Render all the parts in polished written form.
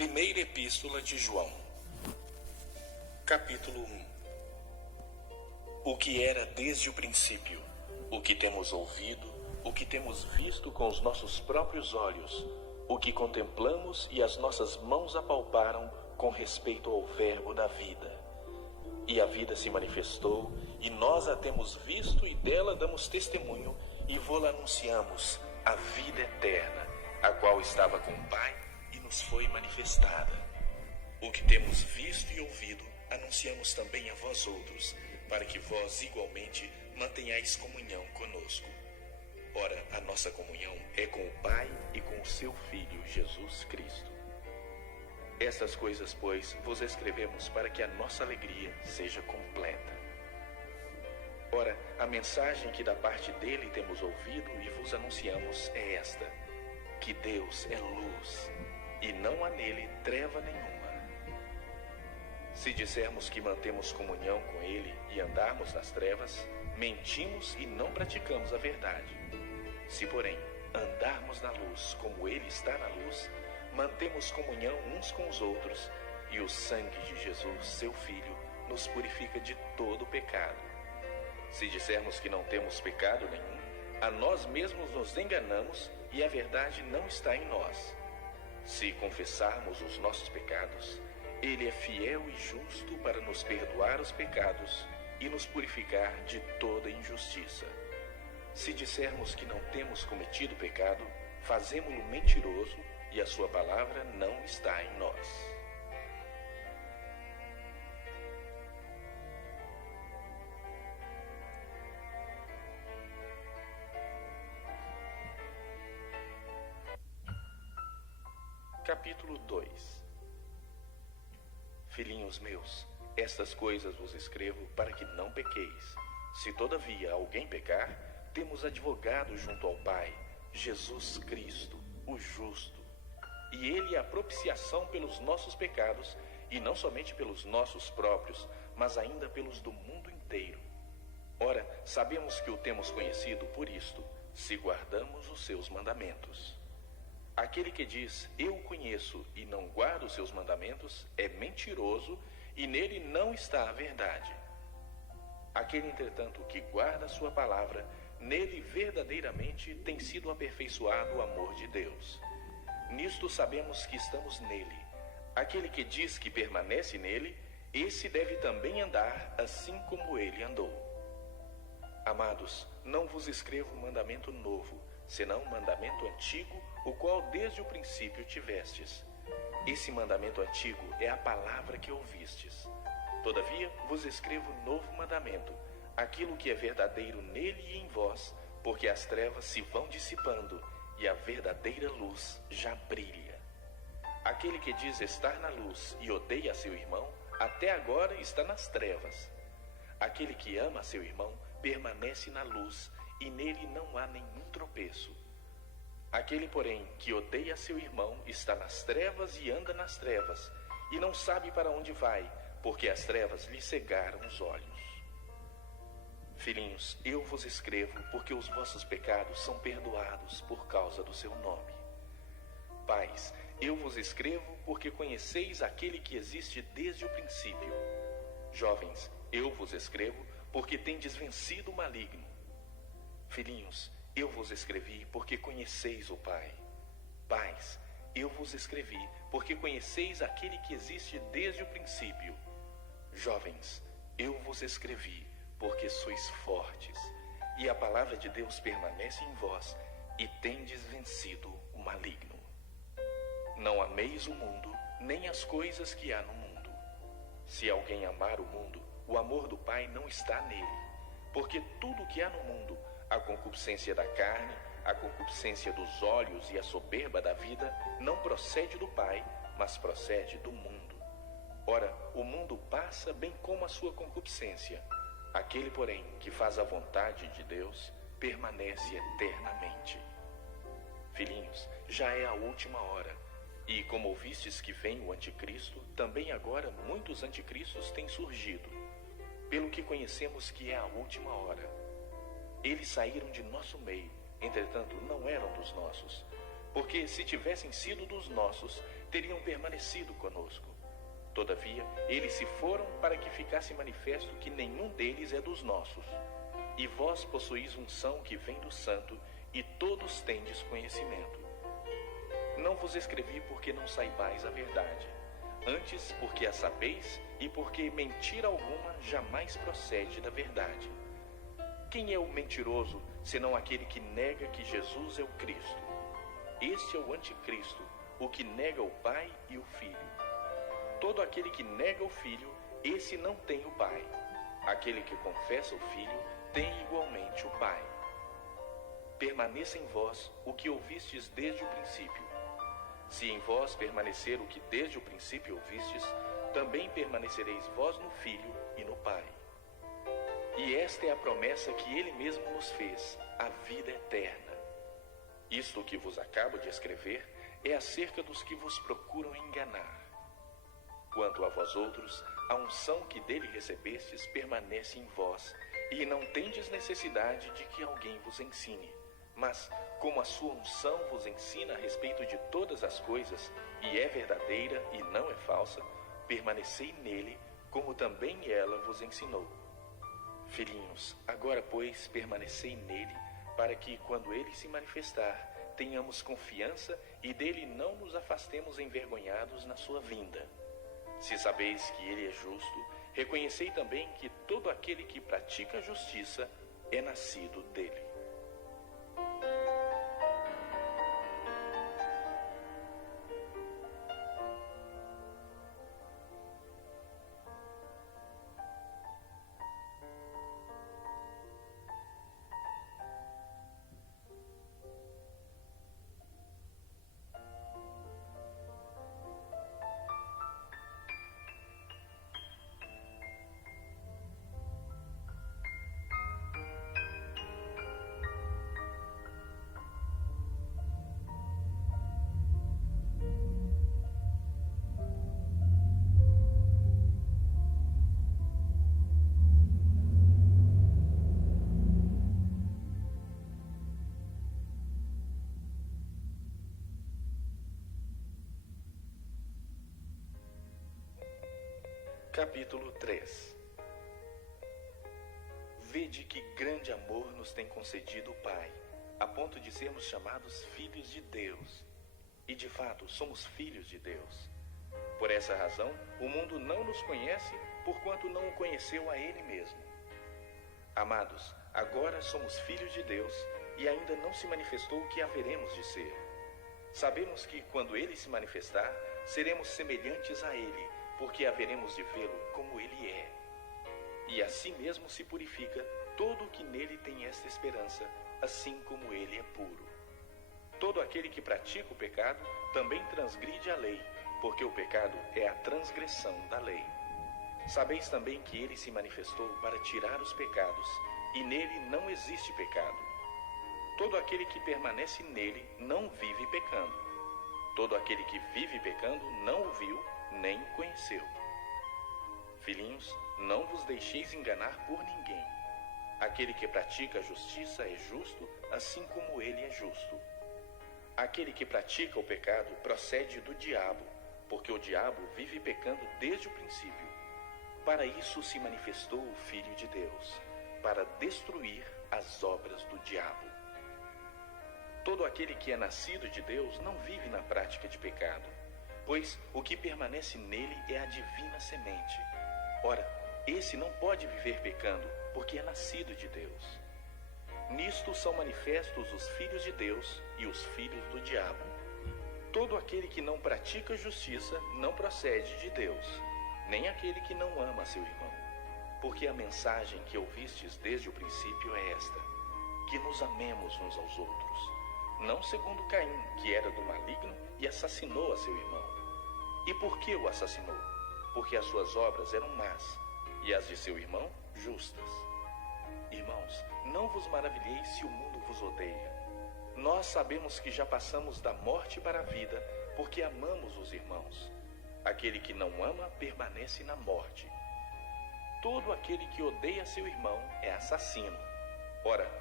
Primeira Epístola de João, capítulo 1. O que era desde o princípio, o que temos ouvido, o que temos visto com os nossos próprios olhos, o que contemplamos e as nossas mãos apalparam com respeito ao Verbo da vida. E a vida se manifestou, e nós a temos visto e dela damos testemunho, e vô-la anunciamos, a vida eterna, a qual estava com o Pai e nos foi manifestada. O que temos visto e ouvido, anunciamos também a vós outros, para que vós igualmente mantenhais comunhão conosco. Ora, a nossa comunhão é com o Pai e com o seu Filho, Jesus Cristo. Estas coisas, pois, vos escrevemos para que a nossa alegria seja completa. Ora, a mensagem que da parte dele temos ouvido e vos anunciamos é esta: que Deus é luz, e não há nele treva nenhuma. Se dissermos que mantemos comunhão com ele e andarmos nas trevas, mentimos e não praticamos a verdade. Se, porém, andarmos na luz como ele está na luz, mantemos comunhão uns com os outros, e o sangue de Jesus, seu Filho, nos purifica de todo pecado. Se dissermos que não temos pecado nenhum, a nós mesmos nos enganamos e a verdade não está em nós. Se confessarmos os nossos pecados, ele é fiel e justo para nos perdoar os pecados e nos purificar de toda injustiça. Se dissermos que não temos cometido pecado, fazemo-lo mentiroso e a sua palavra não está em nós. Capítulo 2. Filhinhos meus, estas coisas vos escrevo para que não pequeis. Se todavia alguém pecar, temos advogado junto ao Pai, Jesus Cristo, o justo. E ele é a propiciação pelos nossos pecados, e não somente pelos nossos próprios, mas ainda pelos do mundo inteiro. Ora, sabemos que o temos conhecido por isto, se guardamos os seus mandamentos. Aquele que diz, eu o conheço, e não guarda os seus mandamentos, é mentiroso, e nele não está a verdade. Aquele, entretanto, que guarda a sua palavra, nele verdadeiramente tem sido aperfeiçoado o amor de Deus. Nisto sabemos que estamos nele. Aquele que diz que permanece nele, esse deve também andar assim como ele andou. Amados, não vos escrevo mandamento novo, senão mandamento antigo, o qual desde o princípio tivestes. Esse mandamento antigo é a palavra que ouvistes. Todavia vos escrevo novo mandamento, aquilo que é verdadeiro nele e em vós, porque as trevas se vão dissipando e a verdadeira luz já brilha. Aquele que diz estar na luz e odeia seu irmão, até agora está nas trevas. Aquele que ama seu irmão permanece na luz, e nele não há nenhum tropeço. Aquele, porém, que odeia seu irmão está nas trevas e anda nas trevas, e não sabe para onde vai, porque as trevas lhe cegaram os olhos. Filhinhos, eu vos escrevo porque os vossos pecados são perdoados por causa do seu nome. Pais, eu vos escrevo porque conheceis aquele que existe desde o princípio. Jovens, eu vos escrevo porque tendes vencido o maligno. Filhinhos, eu vos escrevi porque conheceis o Pai. Pais, eu vos escrevi porque conheceis aquele que existe desde o princípio. Jovens, eu vos escrevi porque sois fortes, e a palavra de Deus permanece em vós, e tendes vencido o maligno. Não ameis o mundo, nem as coisas que há no mundo. Se alguém amar o mundo, o amor do Pai não está nele, porque tudo que há no mundo, a concupiscência da carne, a concupiscência dos olhos e a soberba da vida, não procede do Pai, mas procede do mundo. Ora, o mundo passa bem como a sua concupiscência. Aquele, porém, que faz a vontade de Deus, permanece eternamente. Filhinhos, já é a última hora. E como ouvistes que vem o anticristo, também agora muitos anticristos têm surgido. Pelo que conhecemos que é a última hora. Eles saíram de nosso meio, entretanto não eram dos nossos. Porque se tivessem sido dos nossos, teriam permanecido conosco. Todavia, eles se foram para que ficasse manifesto que nenhum deles é dos nossos. E vós possuís unção que vem do Santo, e todos tendes conhecimento. Não vos escrevi porque não saibais a verdade, antes porque a sabeis e porque mentira alguma jamais procede da verdade. Quem é o mentiroso, senão aquele que nega que Jesus é o Cristo? Este é o anticristo, o que nega o Pai e o Filho. Todo aquele que nega o Filho, esse não tem o Pai. Aquele que confessa o Filho, tem igualmente o Pai. Permaneça em vós o que ouvistes desde o princípio. Se em vós permanecer o que desde o princípio ouvistes, também permanecereis vós no Filho e no Pai. E esta é a promessa que Ele mesmo nos fez, a vida eterna. Isto que vos acabo de escrever é acerca dos que vos procuram enganar. Quanto a vós outros, a unção que dele recebestes permanece em vós, e não tendes necessidade de que alguém vos ensine. Mas, como a sua unção vos ensina a respeito de todas as coisas, e é verdadeira e não é falsa, permanecei nele, como também ela vos ensinou. Filhinhos, agora, pois, permanecei nele, para que, quando ele se manifestar, tenhamos confiança e dele não nos afastemos envergonhados na sua vinda. Se sabeis que ele é justo, reconhecei também que todo aquele que pratica a justiça é nascido dele. Capítulo 3. Vede que grande amor nos tem concedido o Pai, a ponto de sermos chamados filhos de Deus. E de fato, somos filhos de Deus. Por essa razão, o mundo não nos conhece, porquanto não o conheceu a Ele mesmo. Amados, agora somos filhos de Deus, e ainda não se manifestou o que haveremos de ser. Sabemos que, quando Ele se manifestar, seremos semelhantes a Ele, porque haveremos de vê-lo como ele é. E assim mesmo se purifica todo o que nele tem esta esperança, assim como ele é puro. Todo aquele que pratica o pecado também transgride a lei, porque o pecado é a transgressão da lei. Sabeis também que ele se manifestou para tirar os pecados, e nele não existe pecado. Todo aquele que permanece nele não vive pecando. Todo aquele que vive pecando não o viu, nem conheceu. Filhinhos, não vos deixeis enganar por ninguém. Aquele que pratica a justiça é justo, assim como ele é justo. Aquele que pratica o pecado procede do diabo, porque o diabo vive pecando desde o princípio. Para isso se manifestou o Filho de Deus, para destruir as obras do diabo. Todo aquele que é nascido de Deus não vive na prática de pecado, pois o que permanece nele é a divina semente. Ora, esse não pode viver pecando, porque é nascido de Deus. Nisto são manifestos os filhos de Deus e os filhos do diabo. Todo aquele que não pratica justiça não procede de Deus, nem aquele que não ama seu irmão. Porque a mensagem que ouvistes desde o princípio é esta: que nos amemos uns aos outros. Não segundo Caim, que era do maligno e assassinou a seu irmão. E por que o assassinou? Porque as suas obras eram más, e as de seu irmão justas. Irmãos, não vos maravilheis se o mundo vos odeia. Nós sabemos que já passamos da morte para a vida, porque amamos os irmãos. Aquele que não ama permanece na morte. Todo aquele que odeia seu irmão é assassino. Ora,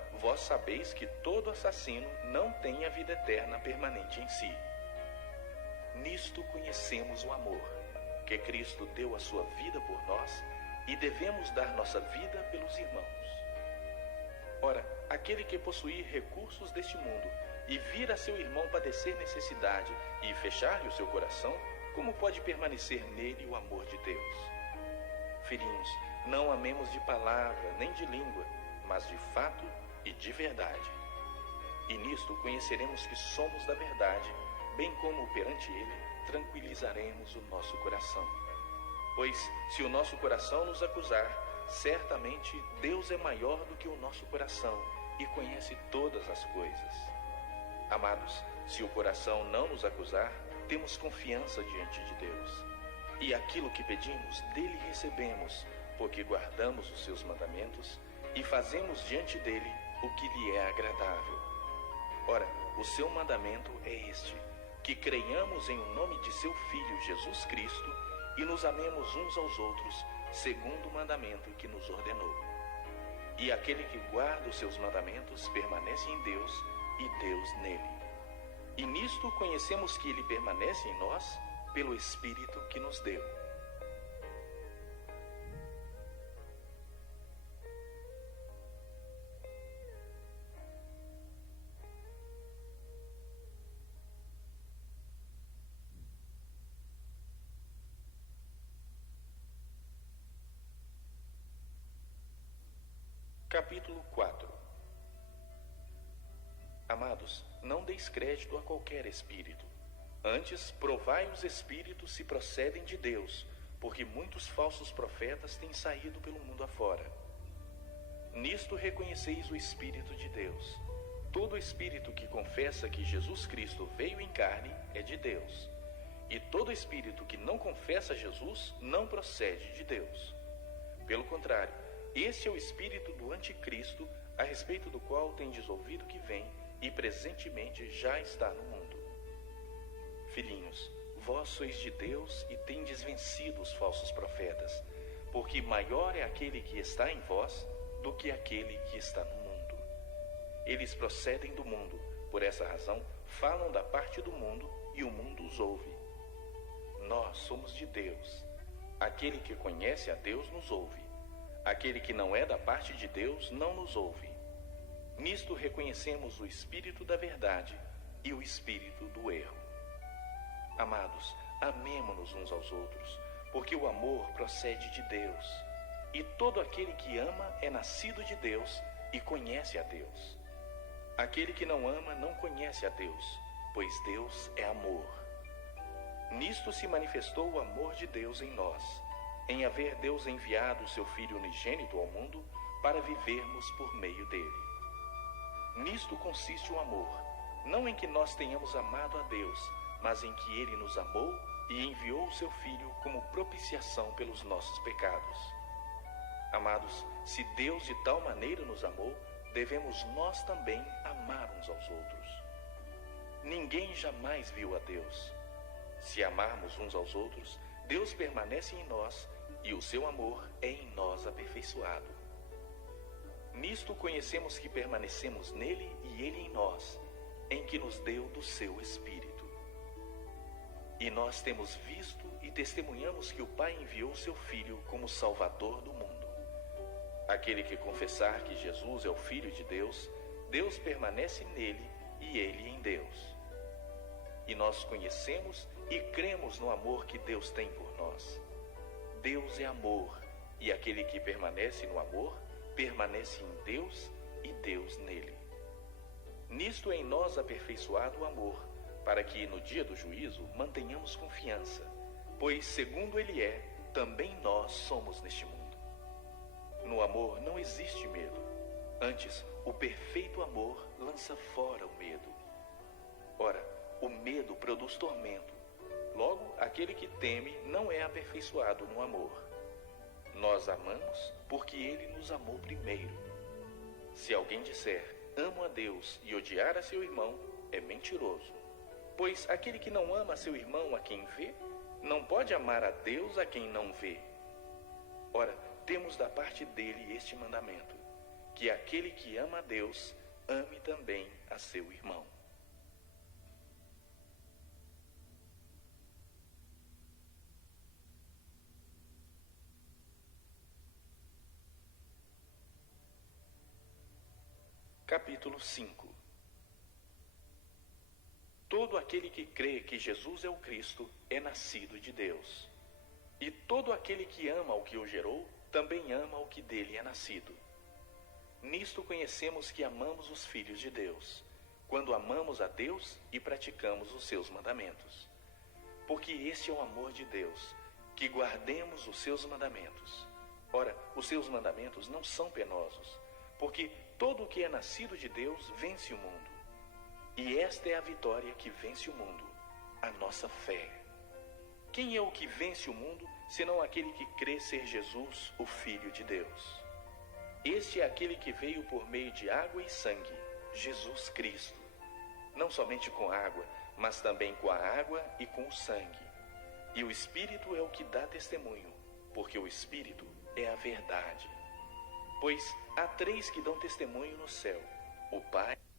vós sabeis que todo assassino não tem a vida eterna permanente em si. Nisto conhecemos o amor, que Cristo deu a sua vida por nós e devemos dar nossa vida pelos irmãos. Ora, aquele que possuir recursos deste mundo e vir a seu irmão padecer necessidade e fechar-lhe o seu coração, como pode permanecer nele o amor de Deus? Filhinhos, não amemos de palavra nem de língua, mas de fato e de verdade. E nisto conheceremos que somos da verdade, bem como perante ele tranquilizaremos o nosso coração. Pois se o nosso coração nos acusar, certamente Deus é maior do que o nosso coração e conhece todas as coisas. Amados, se o coração não nos acusar, temos confiança diante de Deus. E aquilo que pedimos, dele recebemos, porque guardamos os seus mandamentos e fazemos diante dele o que lhe é agradável. Ora, o seu mandamento é este: que creiamos em o nome de seu Filho Jesus Cristo e nos amemos uns aos outros, segundo o mandamento que nos ordenou. E aquele que guarda os seus mandamentos permanece em Deus e Deus nele. E nisto conhecemos que ele permanece em nós pelo Espírito que nos deu. Capítulo 4. Amados, não deis crédito a qualquer espírito. Antes, provai os espíritos se procedem de Deus, porque muitos falsos profetas têm saído pelo mundo afora. Nisto reconheceis o Espírito de Deus. Todo espírito que confessa que Jesus Cristo veio em carne é de Deus. E todo espírito que não confessa Jesus não procede de Deus. Pelo contrário, este é o espírito do anticristo, a respeito do qual tendes ouvido que vem e presentemente já está no mundo. Filhinhos, vós sois de Deus e tendes vencido os falsos profetas, porque maior é aquele que está em vós do que aquele que está no mundo. Eles procedem do mundo, por essa razão falam da parte do mundo e o mundo os ouve. Nós somos de Deus. Aquele que conhece a Deus nos ouve. Aquele que não é da parte de Deus não nos ouve. Nisto reconhecemos o espírito da verdade e o espírito do erro. Amados, amemo-nos uns aos outros, porque o amor procede de Deus. E todo aquele que ama é nascido de Deus e conhece a Deus. Aquele que não ama não conhece a Deus, pois Deus é amor. Nisto se manifestou o amor de Deus em nós, em haver Deus enviado o seu Filho unigênito ao mundo para vivermos por meio dele. Nisto consiste o amor, não em que nós tenhamos amado a Deus, mas em que ele nos amou e enviou o seu Filho como propiciação pelos nossos pecados. Amados, se Deus de tal maneira nos amou, devemos nós também amar uns aos outros. Ninguém jamais viu a Deus. Se amarmos uns aos outros, Deus permanece em nós e o seu amor é em nós aperfeiçoado. Nisto conhecemos que permanecemos nele e ele em nós, em que nos deu do seu Espírito. E nós temos visto e testemunhamos que o Pai enviou seu Filho como Salvador do mundo. Aquele que confessar que Jesus é o Filho de Deus, Deus permanece nele e ele em Deus. E nós conhecemos e cremos no amor que Deus tem por nós. Deus é amor, e aquele que permanece no amor, permanece em Deus e Deus nele. Nisto é em nós aperfeiçoado o amor, para que no dia do juízo mantenhamos confiança, pois segundo ele é, também nós somos neste mundo. No amor não existe medo, antes o perfeito amor lança fora o medo. Ora, o medo produz tormento. Logo, aquele que teme não é aperfeiçoado no amor. Nós amamos porque ele nos amou primeiro. Se alguém disser, amo a Deus e odiar a seu irmão, é mentiroso. Pois aquele que não ama a seu irmão a quem vê, não pode amar a Deus a quem não vê. Ora, temos da parte dele este mandamento, que aquele que ama a Deus, ame também a seu irmão. Capítulo 5. Todo aquele que crê que Jesus é o Cristo é nascido de Deus. E todo aquele que ama o que o gerou, também ama o que dele é nascido. Nisto conhecemos que amamos os filhos de Deus, quando amamos a Deus e praticamos os seus mandamentos. Porque este é o amor de Deus, que guardemos os seus mandamentos. Ora, os seus mandamentos não são penosos, porque todo o que é nascido de Deus vence o mundo. E esta é a vitória que vence o mundo, a nossa fé. Quem é o que vence o mundo, senão aquele que crê ser Jesus, o Filho de Deus? Este é aquele que veio por meio de água e sangue, Jesus Cristo. Não somente com água, mas também com a água e com o sangue. E o Espírito é o que dá testemunho, porque o Espírito é a verdade. Pois há três que dão testemunho no céu: o Pai,